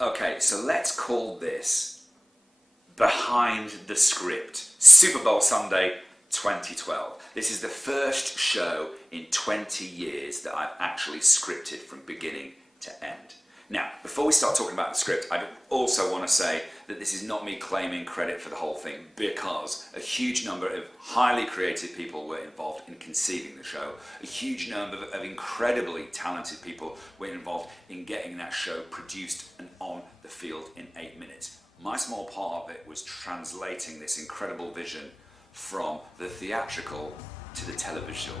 Okay, so let's call this Behind the Script, Super Bowl Sunday 2012. This is the first show in 20 years that I've actually scripted from beginning to end. Now, before we start talking about the script, I also want to say that this is not me claiming credit for the whole thing, because a huge number of highly creative people were involved in conceiving the show. A huge number of incredibly talented people were involved in getting that show produced and on the field in 8 minutes. My small part of it was translating this incredible vision from the theatrical to the televisual.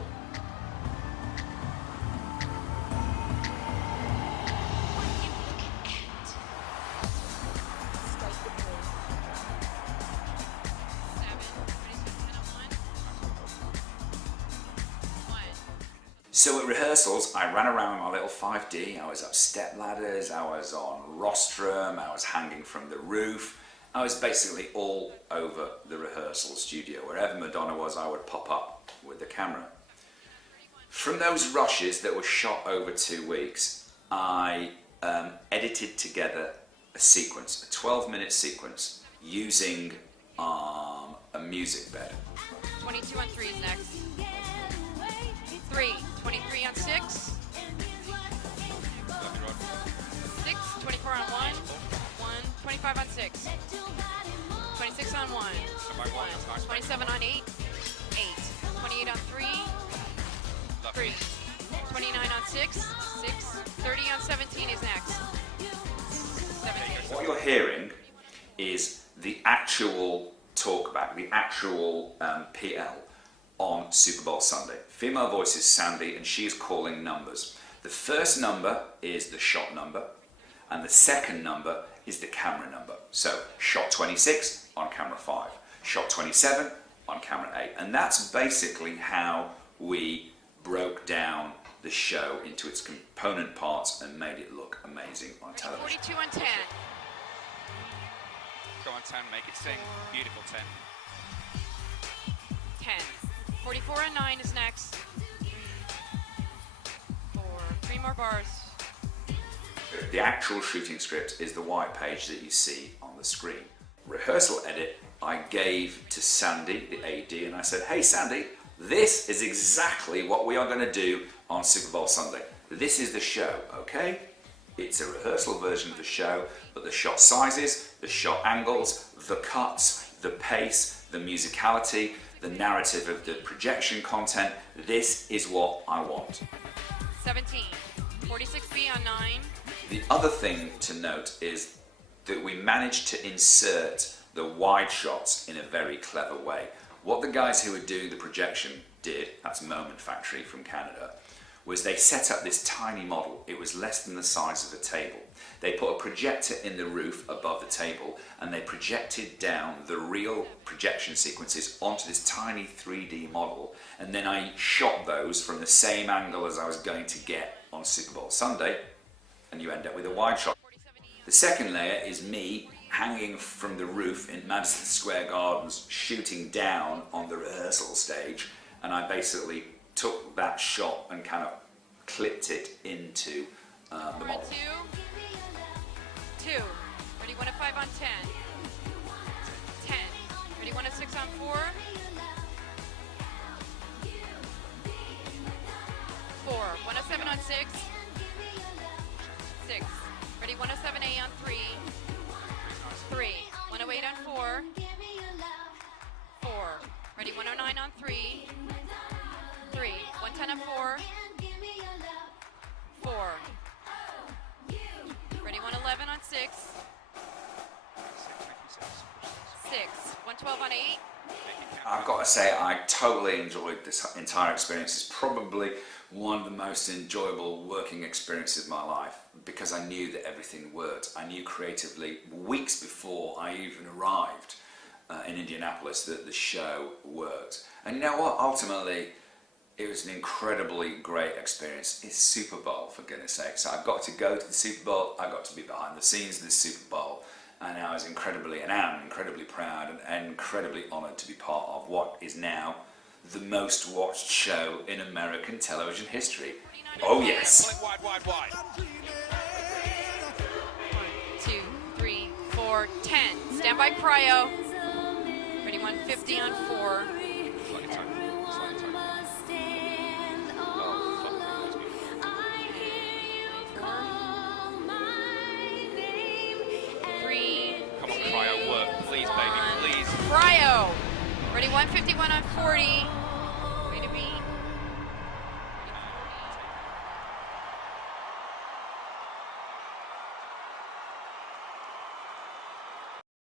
So at rehearsals, I ran around with my little 5D, I was up step ladders, I was on rostrum, I was hanging from the roof. I was basically all over the rehearsal studio. Wherever Madonna was, I would pop up with the camera. From those rushes that were shot over 2 weeks, I edited together a sequence, a 12-minute sequence, using a music bed. 22 on 3 is next. 3, 23 on 6. 6, 24 on 1. 1, 25 on 6. 26 on 1. 27 on 8. 8. 28 on 3. 3. 29 on 6. 6. 30 on 17 is next. 17. What you're hearing is the actual talkback, the actual PL on Super Bowl Sunday. Female voice is Sandy, and she is calling numbers. The first number is the shot number, and the second number is the camera number. So, shot 26 on camera 5, shot 27 on camera 8. And that's basically how we broke down the show into its component parts and made it look amazing on television. 42 on 10. Go on 10, make it sing. Beautiful 10. 10. 44 and 9 is next. 4. 3 more bars. The actual shooting script is the white page that you see on the screen. Rehearsal edit, I gave to Sandy, the AD, and I said, hey Sandy, this is exactly what we are going to do on Super Bowl Sunday. This is the show, okay? It's a rehearsal version of the show, but the shot sizes, the shot angles, the cuts, the pace, the musicality, the narrative of the projection content, this is what I want. 17. 46B on 9. The other thing to note is that we managed to insert the wide shots in a very clever way. What the guys who were doing the projection did, that's Moment Factory from Canada, was they set up this tiny model. It was less than the size of a table. They put a projector in the roof above the table, and they projected down the real projection sequences onto this tiny 3D model, and then I shot those from the same angle as I was going to get on Super Bowl Sunday, and you end up with a wide shot. The second layer is me hanging from the roof in Madison Square Gardens, shooting down on the rehearsal stage, and I basically took that shot and kind of clipped it into the model. 2. Ready 1 at 5 on 10. 10. Ready 1 at 6 on 4. 4. 1 at 7 on 6. 6. Ready 107A on 3. 3. 108 on 4. 4. Ready 109 on 3. 3. 110 on 4. 4. Ready 111 on 6. 6. 112 on 8. I've got to say, I totally enjoyed this entire experience. It's probably one of the most enjoyable working experiences of my life, because I knew that everything worked. I knew creatively, weeks before I even arrived in Indianapolis, that the show worked. And you know what? Ultimately, it was an incredibly great experience. It's Super Bowl, for goodness sake. So I've got to go to the Super Bowl. I got to be behind the scenes of the Super Bowl. And I was incredibly, and am incredibly proud and incredibly honoured to be part of what is now the most watched show in American television history. Oh yes. Wide, wide, wide. 2. side cryo. Ready, 150 on 4. Slightly tight. Slightly tight. Oh, fuck. That's beautiful. 3. Come on, cryo, work. Please, baby, please. Cryo. Ready, 151 on 40.